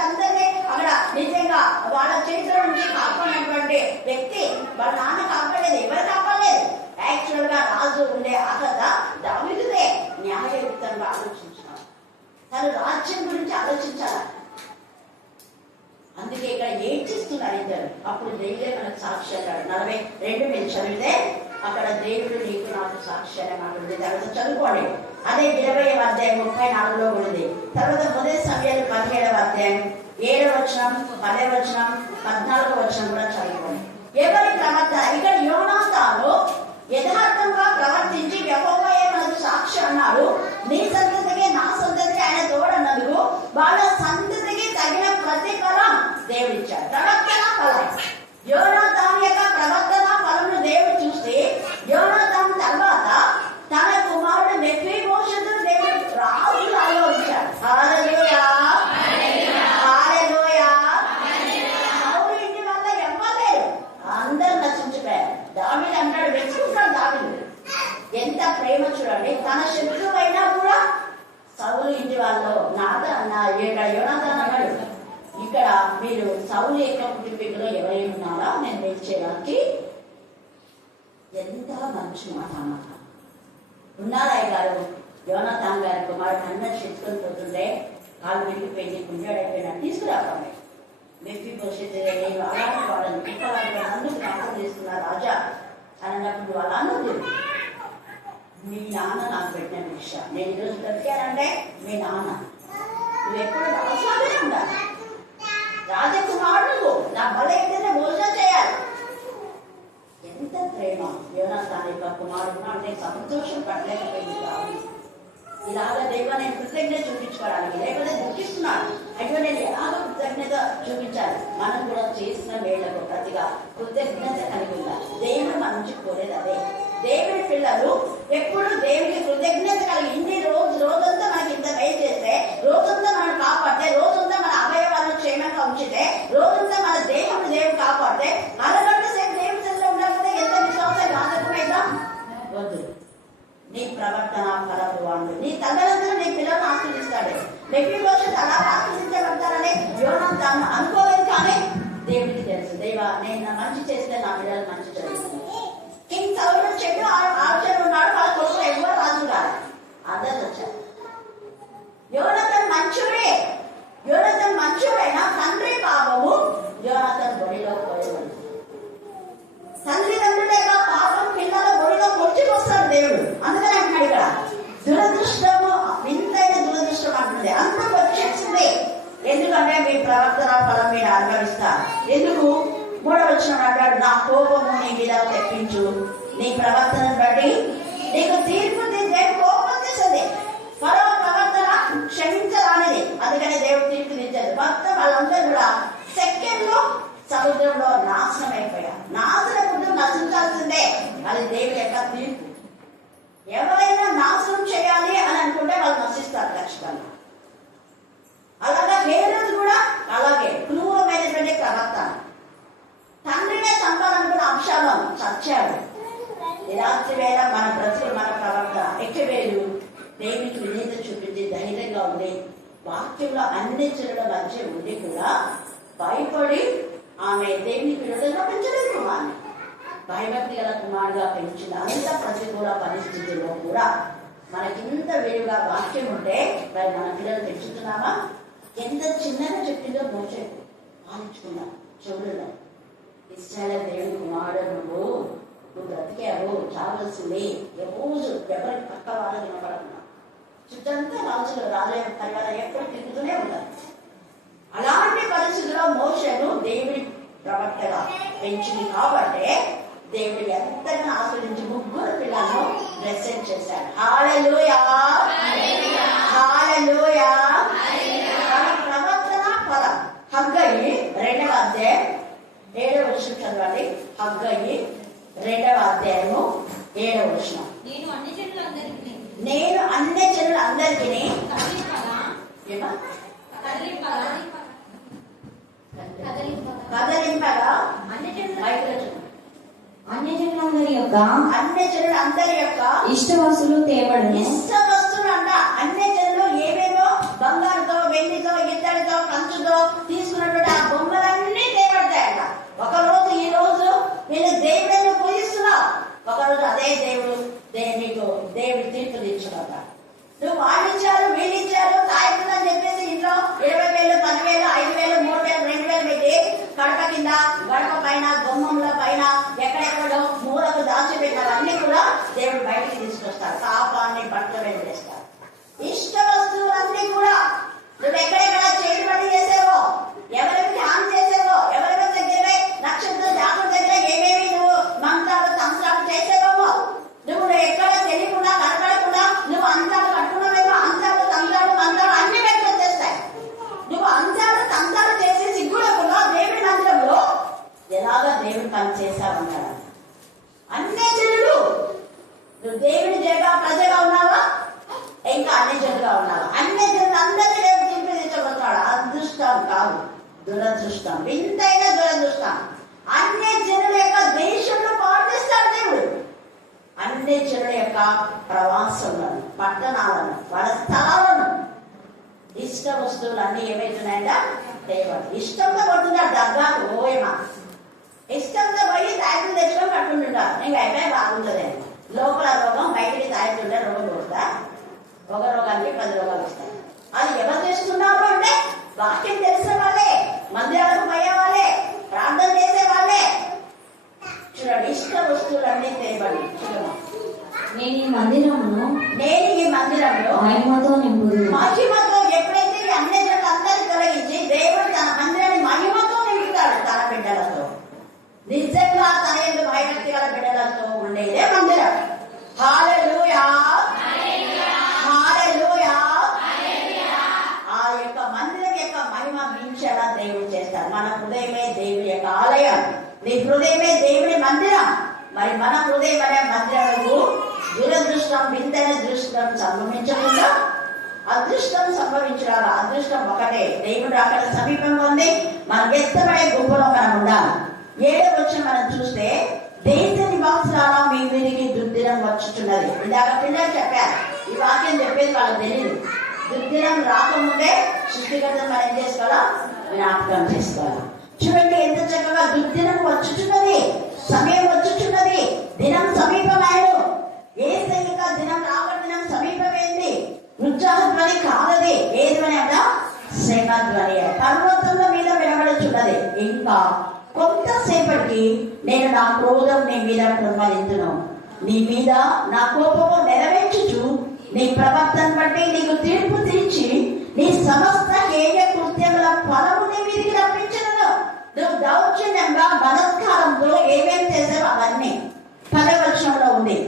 అందరినీ అక్కడ నిజంగా వాళ్ళ చేతిలో నుంచి కాపాడినటువంటి వ్యక్తి వాళ్ళ నాన్న కాపాడలేదు, ఎవరు కాపాడలేదు. యాక్చువల్ గా రాజు ఉండే అర్హత దావీదుదే. న్యాయయుక్తంగా ఆలోచించాలి, తను రాజ్యం గురించి ఆలోచించాలి. అందుకే ఇక్కడ ఏడ్చిస్తున్నారు ఇద్దరు. అప్పుడు దేవుడే మనకు సాక్షి అన్నాడు. 42 మీరు చదివితే అక్కడ దేవుడు నీకు నాకు సాక్షి అనే మాట ఉంది. తర్వాత చదువుకోండి. అదే 20వ అధ్యాయం 34లో ఉంది. తర్వాత మొదటి సమయాలు 17వ అధ్యాయం 7వ వచనం 10వ వచనం 14వ వచనం కూడా చదువుకోండి. ఎవరి ప్రవర్తన ఇక్కడ యోనాతాను యథార్థంగా ప్రవర్తించి యెహోవాయే మనకు సాక్షి అన్నారు. నీ సంతతికి నా సంతతికి ఆయన తోడన్నందుకు వాళ్ళ సంతతికి తగిన ప్రతిఫలం దేవుడిచ్చాడు. ప్రవర్తన ఫలం. యోనాతాను యొక్క ప్రవర్తన ఫలంను దేవుడు చూసి యోనాతాను తర్వాత తన కుమారుడు మెఫీబోషెతు దేవుడు రాజులాగా ఉంచాడు. హల్లెలూయా, హల్లెలూయా. సౌలు ఇంటి వల్ల ఎవ్వలేరు, అందరూ నశించిపోయారు. దావీదు అంటాడు, వెతుకుంటాడు దావీదు. ఎంత ప్రేమ చూడండి. తన శత్రువు అయినా కూడా సౌలు ఇంటి వాళ్ళు ఇక్కడ యోనాతాను అన్నాడు, ఇక్కడ మీరు సౌలు యొక్క కుటుంబీకులో ఎవరైనా ఉన్నారా నేను నిలిచేయడానికి. ఎంత మంచి మాట అన్నమాట. ఉన్నారాయ్ గారు యోనాతాను గారి కుమారుడు అందరు చెప్పుకొని పోతుంటే కాళ్ళు వెళ్ళిపోయింది, గుంజాడైపోయినా తీసుకురావాలి. మెఫీబోషెతు నేను అలాంటి వాళ్ళని కుక్కలాంటి అందుకు కాపం చేస్తున్నా రాజా అని అన్నప్పుడు వాళ్ళ అన్నది మీ నాన్న నాకు పెట్టిన విషయం. నేను ఈరోజు బ్రతికానంటే మీ నాన్న. నువ్వు ఎప్పుడు రాజులాగానే ఉండాలి. రాజకుమారుడు నా బల ఏంటంటే భోజనం చేయాలి. ఎంత ప్రేమ. యోనాతాను యొక్క కుమారుడు అంటే సంతోషం పడలేకపోయింది దావీదు. ఇలాగ దేవా నేను కృతజ్ఞత చూపించుకోవడానికి, లేకపోతే దుఃఖిస్తున్నాను అయ్యో నేను ఎలాగ కృతజ్ఞత చూపించాలి. మనం కూడా చేసిన వేళ్లకు ప్రతిగా కృతజ్ఞత కలిగి ఉండాలి. దేవుడు మన నుంచి కోరేది అదే. దేవుడి పిల్లలు ఎప్పుడు దేవుడికి కృతజ్ఞత కలిగి ఇన్ని రోజంతా మనకి ఇంత మేలు చేస్తే, రోజంతా మనం కాపాడితే, రోజంతా మన అవయవాలను క్షేమంగా ఉంచితే, రోజంతా మన దేహం దేవుడు కాపాడితే, అరగంట సేపు దేవుడి చెల్లో ఉండకపోతే ఎంత విశ్వాసం రాజకుమైనా వద్దు. నీ ప్రవర్తన ఫలపు వాళ్ళు నీ తల్లిదండ్రులు నీ పిల్లలను ఆశ్రయిస్తాడు. మెఫీబోషెతు అలా ఆశ్రయించబడతారని యోనాతాను అనుకోలేదు. కానీ దేవుడికి తెలుసు, దేవా నేను మంచి చేస్తే నా పిల్లలు మంచి జరుగుతుంది. కింగ్ సౌలు చెడు ఆలోచన ఉన్నాడు. వాళ్ళ కోసం ఎవరు రాజు కాదు, అందరు వచ్చారు. యోనాతాను మంచుడే. యోనాతాను మంచుడైనా తండ్రి పాపము యోనాతాను బొడిలో పోయేవాడు. తల్లిదండ్రుల యొక్క పాపం పిల్లల బొడిలో పొడిచిపోస్తాడు దేవుడు. అందుకని అంటున్నాడు ఇక్కడ దురదృష్టము, వింతైన దురదృష్టం అంటుంది. అంత వచ్చేస్తుంది. ఎందుకంటే మీ ప్రవర్తన ఫలం మీరు అనుభవిస్తారు. ఎందుకు 3వ వచనం అంటాడు, నా కోపము నీ మీద తెప్పించు, నీ ప్రవర్తనను బట్టి నీకు తీర్పు తీర్చే కోపం చేస్తుంది. ఫరో ప్రవర్తన క్షమించరానిది. అందుకని దేవుడు తీర్పు తీర్చాడు. మొత్తం వాళ్ళందరూ కూడా సెకండ్లో సముద్రంలో నాశనం అయిపోయారు. నాశనం నశించాల్సిందే. అది దేవుడి యొక్క తీర్పు. ఎవరైనా నాశనం చేయాలి అని అనుకుంటే వాళ్ళు నశిస్తారు ఖచ్చితంగా. అలాగే హేరోదు కూడా అలాగే క్రూరమైనటువంటి ప్రవర్తన. తండ్రినే చంపాలనుకున్న అన్ని జనుల మధ్య ఉండి కూడా భయపడి ఆమె దేవుని పిల్లలుగా పెంచలేదు కుమారుని. భయభక్తి గల కుమారుడుగా పెంచిన అంత ప్రతికూల పరిస్థితుల్లో కూడా మనకింత విలువగా వాక్యం ఉంటే మరి మన పిల్లలు పెంచుతున్నామా? ఎంత చిన్నగా చెప్పిందో మోసే ఆలోచుకున్నాం. చెవులలో ఇస్రాయేలు దేవుని కుమారుడు నువ్వు బ్రతికావు, చావలసింది. రోజు ఎవరికి పక్క వాళ్ళని వినపడుతున్నావు. చుట్టంతా రాజులు రాజయ్య పరివారం ఎప్పుడు తిరుగుతూనే ఉంటారు. అలాంటి పరిస్థితుల్లో మోషేను దేవుడి ప్రవక్తగా పెంచింది కాబట్టి దేవుడు ఎంతగా ఆస్వాదించి 3 పిల్లలను బ్లెస్సింగ్ చేశాడు. హల్లెలూయా, హల్లెలూయా. ప్రవర్తన పదం హగ్గయి 2వ అధ్యాయం 7వ వచనం చదవండి. హగ్గయి 2వ అధ్యాయము 7వ వచనం. నేను అన్ని జనులందరికీ కదలింపగా అన్ని జనులందరి యొక్క ఇష్ట వస్తువులు తేవడము. ఇష్ట వస్తువులు అంట. అన్ని జనులు ఏమేమో బంగారుతో, వెండితో, ఇత్తడితో, కంచుతో తీసుకున్నటువంటి ఆ బొమ్మలన్నీ తేబడతాయంట. ఒకరోజు ఈ రోజు నేను దేవుడిని పూజిస్తున్నావు, ఒకరోజు అదే దేవుడు నీకు దేవుడు తీర్పు తీర్చుకుంట. నువ్వు వాళ్ళిచ్చారు వీళ్ళిచ్చారు సాయంత్రం చెప్పేసి ఇంట్లో 20,000, 10,000, 5,000, 3,000, 2,000 పెట్టి కడప కింద, గడప పైన, గుమ్మముల పైన ఎక్కడెక్కడో మూలకు దాచిపెట్టాలన్నీ కూడా దేవుడు బయటికి తీసుకొస్తాడు. పాపాన్ని బట్టలు వేస్తారు. ఇష్ట వస్తువులన్నీ కూడా నువ్వు ఎక్కడెక్కడ చేయబడి చేసావో, ఎవరెవరికి హాని చేసావో, ఎవరెవరి దగ్గర నక్షత్ర జాతర దగ్గర ఏమేమి నువ్వు మంత్రాలు తంత్రాలు చేసేవో, నువ్వు ఎక్కడ తెలియకుండా కనపడకుండా నువ్వు అంతాలు కట్టుకున్నావేమో, అంతాలు తంత్రాలు మంత్రాలు అన్ని బయటకు వచ్చేస్తాయి. నువ్వు అంతాలు తంత్రాలు చేసి సిగ్గుడకుండా దేవుడి మందిరంలో ఎలాగా దేవుడు పని చేశావన్నాడు. అన్ని జనులు నువ్వు దేవుడి జగా ప్రజగా ఉన్నావా, ఇంకా అన్ని జనులుగా ఉన్నావా? అన్ని జనులు అందరినీ దేవుడు తీర్పుదించబడతాడు. అదృష్టం కాదు, దురదృష్టం, వింతైన దురదృష్టం. అన్ని జనుల యొక్క దేశంలో పాటిస్తాడు దేవుడు. అన్ని జనుల యొక్క ప్రవాసములను, పట్టణాలను, వాళ్ళ స్థలాలను, ఇష్ట వస్తువులు అన్ని ఏమైతున్నాయంట దేవుడు ఇష్టంగా పడుతున్నాడు. దగ్గరకు ఓయమా ఇష్టంగా పోయి తాయిలు తెచ్చుకొని పట్టుకుంటుంటారు. ఇంకా అయిపోయి బాగుంటుంది. లోపల రోగం బయటికి తాయితుంటే రోగం వస్తా, ఒక రోగానికి 10 రోగాలు వస్తాయి. అది ఎవరు చేస్తున్నారు అంటే వాక్యం తెలిసిన వాళ్ళే, మందిరాలకు పోయే వాళ్ళే, ప్రార్థన చేసే వాళ్ళే. చూడండి, ఇష్ట వస్తువులన్నీ తేబడి. చూడమా, నేను ఈ మందిరమును మహిమతో నింపుదు. మహిమతో ఎప్పుడైతే ఈ అన్ని జనులందరినీ తొలగించి దేవుడు తన మందిరాన్ని మహిమతో నింపుతాడు. తన బిడ్డలతో, నిజంగా తన యొక్క భయభక్తి గల బిడ్డలతో ఉండేదే మందిరం. హల్లెలూయా, హల్లెలూయా. ఆ యొక్క మందిరం యొక్క మహిమ మించేలా దేవుడు చేస్తాడు. మన హృదయమే దేవుడి యొక్క ఆలయం. నీ హృదయమే దేవుడి మందిరం. మరి మన హృదయం అనే మందిరముకు దురదృష్టం, వింతైన దృష్టం సంభవించకుండా అదృష్టం సంభవించరాగా. అదృష్టం ఒకటే, దేవుడు అక్కడ సమీపంగా ఉంది. మనం ఎత్తబడే గుంపులో మనం ఉండాలి. 7వ వచనం మనం చూస్తే, దేశ నివాసులారా మీ మీదికి దుర్దినం వచ్చుతున్నది. ఇందాక పిల్లలు చెప్పారు, ఈ వాక్యం చెప్పేది వాళ్ళకి తెలియదు. దుర్దినం రాకముందే సృష్టికర్తను మనం ఏం చేసుకోవాలా, జ్ఞాపకం చేసుకోవాలి. చూడండి ఎంత చక్కగా దుర్దినం వచ్చుతున్నది, సమయం వచ్చుతున్నది, దినం సమీపమాయను. ఏ సైనిక దినం రాబడి దినం సమీపమైంది. ఉత్సాహధ్వని కాదది, ఏ ధ్వని అన్నా శ్రమ ధ్వని. పర్వతంలో మీద వినబడుచున్నది. ఇంకా కొంతసేపటికి నేను నా క్రోధం నీ మీద ప్రమాదించును, నీ మీద నా కోపము నెరవేర్చుచు నీ ప్రవర్తన బట్టి నీకు తీర్పు తీర్చి నీ సమస్త హేయ కృత్యముల ఫలము నీ మీదికి రప్పించను. నువ్వు దౌర్జన్యంగా బలత్కారంతో ఏమేం చేసావు అవన్నీ 10వ వచనంలో ఉంది.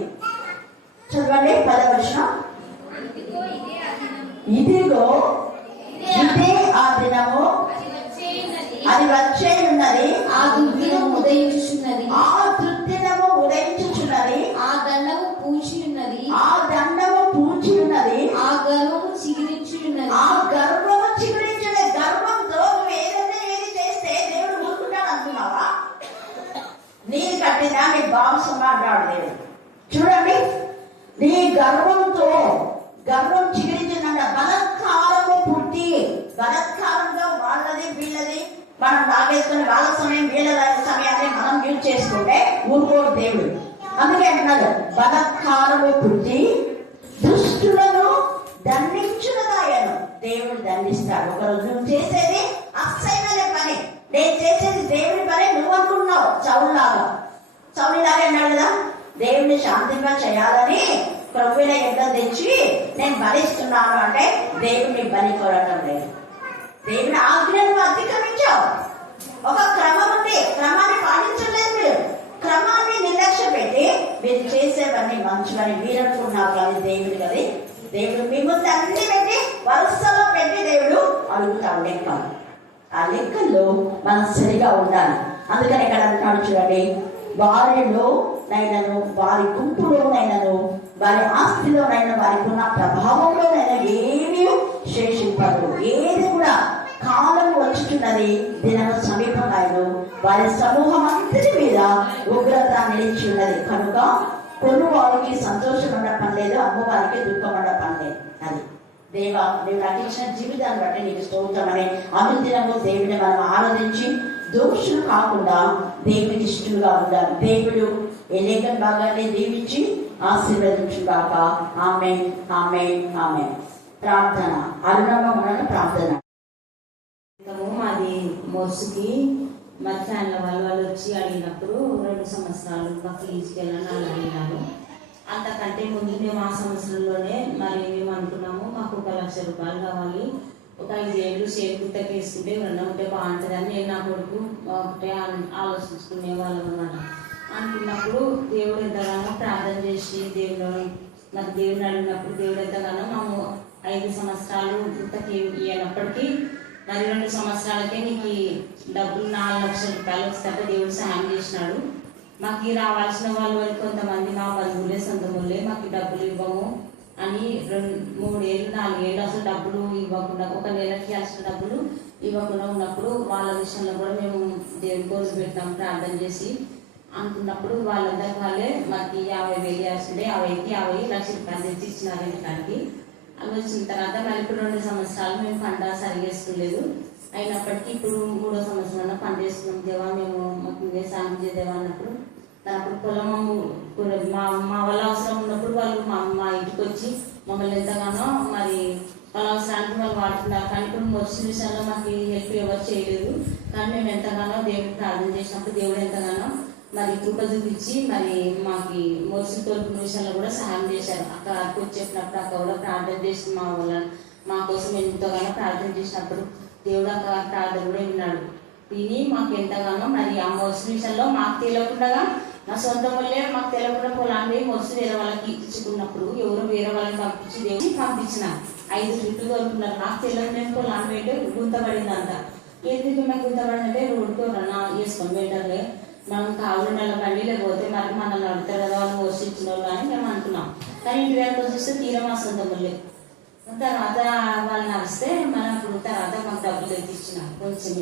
చదవండి 10వ వచనం. ఇదిగో ఇదే ఆ దినము, అది వచ్చే ఉన్నది, ఆ దుర్దినము ఉదయించుచున్నది, ఆ దుర్దినము ఉదయించుచున్నది, ఆ దండము పూచి ఉన్నది, ఆ దండము పూచి ఉన్నది, ఆ గర్వము చిగురించున్నది, ఆ గర్వము చిగురించున్నది. బలత్కారంగా వాళ్ళది వీళ్ళది మనం లాగేసుకుని వాళ్ళ సమయం వీళ్ళ సమయాన్ని మనం యూజ్ చేసుకుంటే ఊరుకోడు దేవుడు. అందుకే అంటున్నాడు, బలత్కారము పుట్టి దుష్టులను దండించునదాయను. దేవుడు దండిస్తాడు. ఒకరోజు నువ్వు చేసేది అసహ్యమైన పని, నేను చేసేది దేవుడి పని నువ్వు అనుకున్నావు. చౌలాగా అన్నాడు కదా, దేవుడిని శాంతిగా చేయాలని ప్రభువుల యుద్ధం తెచ్చి నేను బలిస్తున్నాను అంటే దేవుడిని బలి కోరటం లేదు. దేవుని ఆజ్ఞను అతిక్రమించావు. ఒక క్రమం ఉంది, క్రమాన్ని పాటించలేదు. మీరు క్రమాన్ని నిర్లక్ష్య పెట్టి మీరు చేసేవన్నీ మంచివని మీరు అనుకున్నారు. కానీ దేవుడు కదా, దేవుడు మీ ముందు అన్ని పెట్టి వరుసలో పెట్టి దేవుడు అడుగుతాడు లెక్కలు. ఆ లెక్కల్లో మనం సరిగా ఉండాలి. అందుకని ఇక్కడ అంటున్నాడు చూడండి, వారిలో నైనను, వారి గుంపులోనైనను, వారి ఆస్తిలోనైనా, వారికి ఉన్న ప్రభావంలోనైనా ఏమీ శేషింపదు. ఏది కూడా కాలం వచ్చుతున్నది, దినము సమీపమైనను, వారి సమూహం అంతటి మీద ఉగ్రత నిలిచి ఉన్నది. కనుక కొను వారికి సంతోషం ఉండ పని లేదు, అమ్మవారికి దుఃఖం ఉండ పని లేదు. అది దేవా, నువ్వు నాకు ఇచ్చిన జీవితాన్ని బట్టి నీకు స్తోత్రమని అనుదినము దేవుని మనం ఆరాధించి దోషులు కాకుండా దేవునికి ఇష్టంగా ఉండాలి. దేవుడు ఎన్నికల భాగాన్ని దీవించి ఆశీర్వదించుగాక. ఆమేన్, ఆమేన్, ఆమేన్. ప్రార్థన. అరుణమ్మ ప్రార్థన. మాది మోసుకి మా ఫ్యాన్ల వాళ్ళు వచ్చి అడిగినప్పుడు 2 సంవత్సరాలు మాకు తీసుకెళ్ళాలని అడిగినారు. అంతకంటే ముందు మేము ఆ సంవత్సరంలోనే మరి మేము అనుకున్నాము, మాకు 1,00,000 రూపాయలు కావాలి, ఒక 5 ఏళ్ళు చేకూర్తకి వేసుకుంటే ఎవరన్నా ఉంటే బాగుంటుందని నేను నా కొడుకు ఒకటే ఆలోచించుకునే వాళ్ళం అన్నమాట. అనుకున్నప్పుడు దేవుడు ఎంతగానో ప్రార్థన చేసి నాకు దేవుడిని అడిగినప్పుడు దేవుడు ఎంతగానో మేము 5 సంవత్సరాలు గుర్తకి ఇవ్వనప్పటికీ మరి 2 సంవత్సరాలకే నీకు డబ్బులు 4,00,000 రూపాయలు వస్తే దేవుడు సహాయం చేసినాడు. మాకు రావాల్సిన వాళ్ళు కొంతమంది మా బంధువులే సొంతములే మాకు డబ్బులు ఇవ్వము అని 3 ఏళ్ళు 4 ఏళ్ళు అసలు డబ్బులు ఇవ్వకుండా, ఒక నెలకి అసలు డబ్బులు ఇవ్వకుండా ఉన్నప్పుడు వాళ్ళ విషయంలో కూడా మేము దేవుని కోసం పెడతాం ప్రార్థన చేసి అనుకున్నప్పుడు వాళ్ళందరికీ వాళ్ళే మాకు 50,000 ఇవ్వాల్సిందే, 50కి 50 లక్ష రూపాయలు తెచ్చి ఇచ్చినారు ఇంటికాడికి. అవి వచ్చిన తర్వాత మళ్ళీ ఇప్పుడు 2 సంవత్సరాలు మేము పంట సరిగేసుకోలేదు. అయినప్పటికీ ఇప్పుడు 3వ సంవత్సరంలో పంట వేసుకున్నాం. దేవా మేము మాకు ఇవే సాయం చేయదేవా అన్నప్పుడు అప్పుడు పొలము మా వాళ్ళ అవసరం ఉన్నప్పుడు వాళ్ళు మా ఇంటికి వచ్చి మమ్మల్ని ఎంతగానో మరి వాళ్ళ అవసరానికి వాళ్ళు వాడుతున్నారు. కానీ ఇప్పుడు మొదటి విషయంలో మాకు హెల్ప్ ఎవరు చేయలేదు. కానీ మేము ఎంతగానో దేవుడికి ప్రార్థన చేసినప్పుడు దేవుడు ఎంతగానో మరి కృప చూపించి మరి మాకు మొదటి తోలుకున్న విషయంలో కూడా సహాయం చేశారు. అక్కడికి వచ్చేటప్పుడు అక్క కూడా ప్రార్థన చేసి మా కోసం ఎంతగానో ప్రార్థన చేసినప్పుడు దేవుడు అక్క ప్రార్థన కూడా విన్నాడు. విని మాకు ఎంతగానో మరి ఆ మొదటి విషయంలో మాకు తెలియకుండా మా సొంత వాళ్ళే మాకు తెలియకుండా పొలాన్ని మొదటి వేరే వాళ్ళకి ఇచ్చుకున్నప్పుడు ఎవరు వేరే వాళ్ళని పంపించి దేవుడిని పంపించిన 5 చుట్టూ దొరుకుతున్నారు. నాకు తెలియదు, నేను పొలాన్ని పెట్టి గుంతపడిందంట. ఎందుకు మేము గుంతపడిందంటే రోడ్డుతో వేసుకొని పెట్టాలి, మనం కావులు బండి లేకపోతే మరి మనల్ని అడుగుతారు కదా వాళ్ళు మోసించిన వాళ్ళు అని మేము అనుకున్నాం. కానీ ఇంటి దగ్గర చూస్తే తీరా మా సొంత వాళ్ళే. తర్వాత వాళ్ళని అరిస్తే మనం తర్వాత మాకు డబ్బులు తెచ్చిచ్చినారు, కొంచెం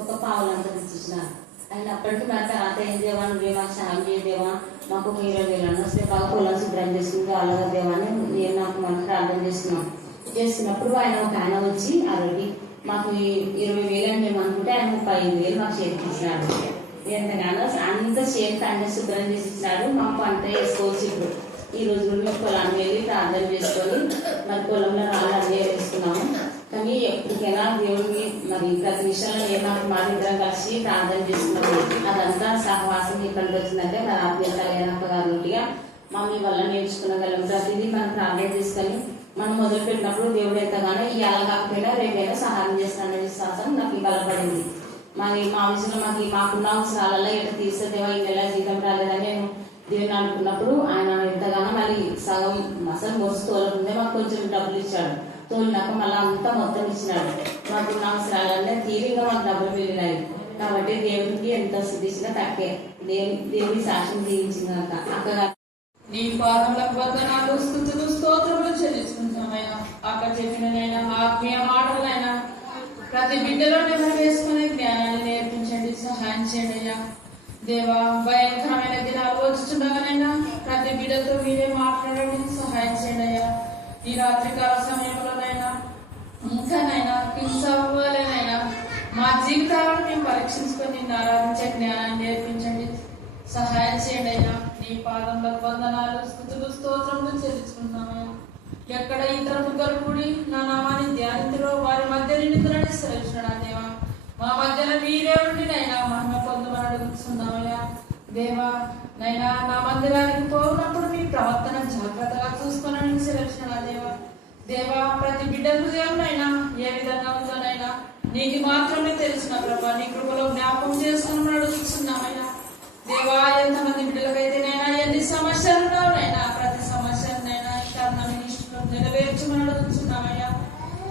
ఒక పావులంతా తెచ్చిచ్చినారు. అయినప్పటికీ మరి తర్వాత ఏం దేవా నువ్వే మాకు సహాయం చేయదేవా, మాకు 20,000 వస్తే బాగా పొలం శుభ్రం చేసుకుని కావాలగా దేవా అని నేను నాకు మనం ప్రార్థన చేస్తున్నప్పుడు ఆయన వచ్చి ఆరోగ్య మాకు 20,000 అని మేము అనుకుంటే ఆయన 35,000 మాకు చేతికి ఇచ్చినాడు. ఎంతగానో అంత చేతికి అన్ని శుభ్రం చేసి ఇచ్చినాడు. మాకు పంట వేసుకోవచ్చు. ఇప్పుడు ఈ రోజు కూడా మేము పొలాన్ని వెళ్ళి ప్రార్థన చేసుకొని మరి పొలంలో రాళ్ళు అన్నీ వేసుకున్నాము. కానీ ఎప్పటికైనా దేవుడికి మరి ప్రతి విషయంలో ఏమాత్రం మా ఇద్దరం కలిసి ప్రార్థన చేసుకున్నాము. అదంతా సహవాసం ఎక్కడికి వచ్చిందంటే మరి ఆత్మీయ కళ్యాణప్ప గారిగా మమ్మీ వల్ల నేర్చుకునగలం. ప్రతిదీ మనం ప్రార్థన చేసుకొని మనం మొదలు పెట్టినప్పుడు దేవుడు ఎంతగానో ఇవాళ కాకపోయినా రేపైనా సహాయం చేస్తాననే విశ్వాసం నాకు బలపడింది. మరి మా విషయంలో మాకున్న అవసరాలలో ఎట్లా తీర్చేదేవా, ఈ నెల జీతం రాలేదని నేను దేవుని అనుకున్నప్పుడు ఆయన ఎంతగానో మరి సగం అసలు మోసి తోలకుందే మాకు కొంచెం డబ్బులు ఇచ్చాడు. తోలినాక మళ్ళీ అంతా మొత్తం ఇచ్చినాడు. మాకున్న అవసరాలన్నీ తీరిగా మాకు డబ్బులు వెళ్ళినాయి. కాబట్టి దేవుడికి ఎంత సిద్ధించినా తక్కువే. దేవుడి సాక్ష్యం జీవించిందాక అక్కగా నీ పాదములకు వందనాలు స్తుతులు స్తోత్రములు చెల్లిస్తున్నామయ్యా. అక్కడ చెప్పినైనా ఆత్మీయ మాటలైనా ప్రతి బిడ్డలో వేసుకునే జ్ఞానాన్ని నేర్పించండి, సహాయం చేయండి అయ్యా. దేవా, భయంకరమైన దినాలు వచ్చుచుండగానైనా ప్రతి బిడ్డతో మీరే మాట్లాడండి, సహాయం చేయండి అయ్యా. ఈ రాత్రికాల సమయంలోనైనా ఇంకానైనా హింసవ్వలేనైనా మా జీవితాలను మేము పరీక్షించుకొని నిన్ను ఆరాధించే జ్ఞానాన్ని నేర్పించండి, సహాయం చేయండి అయ్యా. నీ పాదంలో వందనాలు, స్తుతులు, స్తోత్రములు చెల్లించుకుంటున్నామయ్యా. ఎక్కడ ఇద్దరు ముగ్గురు కూడి నా నామాన్ని ధ్యానించరో వారి మధ్య నిండుదలని సెలవుచున్నా దేవా. మా మధ్యలో మీరే ఉండి నైనా మహిమ పొందమని అడుగుతున్నామయ్యా. దేవా నైనా నా మందిరానికి పోయినప్పుడు మీ ప్రవర్తన జాగ్రత్తగా చూసుకోనని సెలవుచున్నా దేవా. దేవా ప్రతి బిడ్డ హృదయంనైనా ఏ విధంగా ఉందోనైనా నీకు మాత్రమే తెలిసిన ప్రభా, నీ కృపలో జ్ఞాపకం చేసుకుని అడుగుతున్నామయ్యా. దేవా ఎంతమంది బిడ్డలకైతేనైనా ఎన్ని సమస్యలు ఉన్నావునైనా ప్రతి సమస్యనైనా నెరవేర్చమని అడుగుతున్నామయ్యా.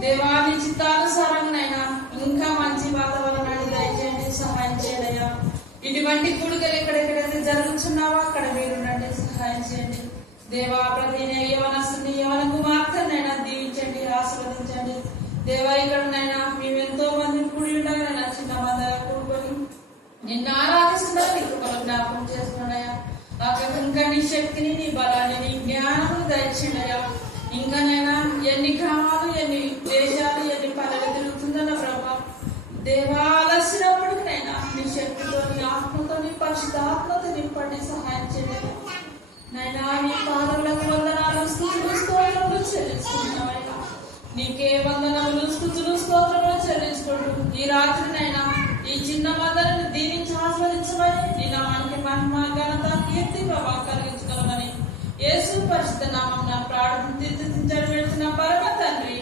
దేవా నీ చిత్తానుసారంగానైనా ఇంకా మంచి వాతావరణాన్ని దయచేయండి, సహాయం చేయాలయ్యా. ఇటువంటి కూడికలు ఎక్కడెక్కడైతే జరుగుతున్నావో అక్కడ మీరుండండి, సహాయం చేయండి దేవా. ప్రతి యవనస్తుని యవన కుమార్తెనైనా దీవించండి, ఆశీర్వదించండి దేవా. ఇక్కడనైనా మేము ఎంతో మంది కూడి ఉండాలైనా చిన్న మందగా కూడుకొని నిన్ను ఆరాధిస్తున్నా నీ కృపలో జ్ఞాపకం చేస్తున్నాయా. ఇంకా నీ శక్తిని, నీ బలాన్ని, నీ జ్ఞానమును దయచేయండియా. ఇంకానైనా ఎన్ని గ్రామాలు, ఎన్ని దేశాలు, ఎన్ని పల్లెలు తిరుగుతుందన్న ప్రభా దేవా. అలసినప్పటికైనా నీ శక్తితో, నీ ఆత్మతో, నీ పరిశుద్ధాత్మతో నింపండి, సహాయం చేయండి నైనా. నీ పాదములకు వందనాలు, స్తుతులు, స్తోత్రములు చెల్లించుకుంటున్నామయ్యా. నీకే వందనములు, స్తుతులు, స్తోత్రములు చెల్లించుకుంటూ ఈ రాత్రినైనా ఈ చిన్న మందరిని దీవించి ఆస్వాదించమని, నీ నామానికి మహిమ, ఘనత, కీర్తి, ప్రభావం కలిగించుకోమని యేసు పరిశుద్ధ నామమున ప్రార్థించి వెళ్తున్న పరమ తండ్రి.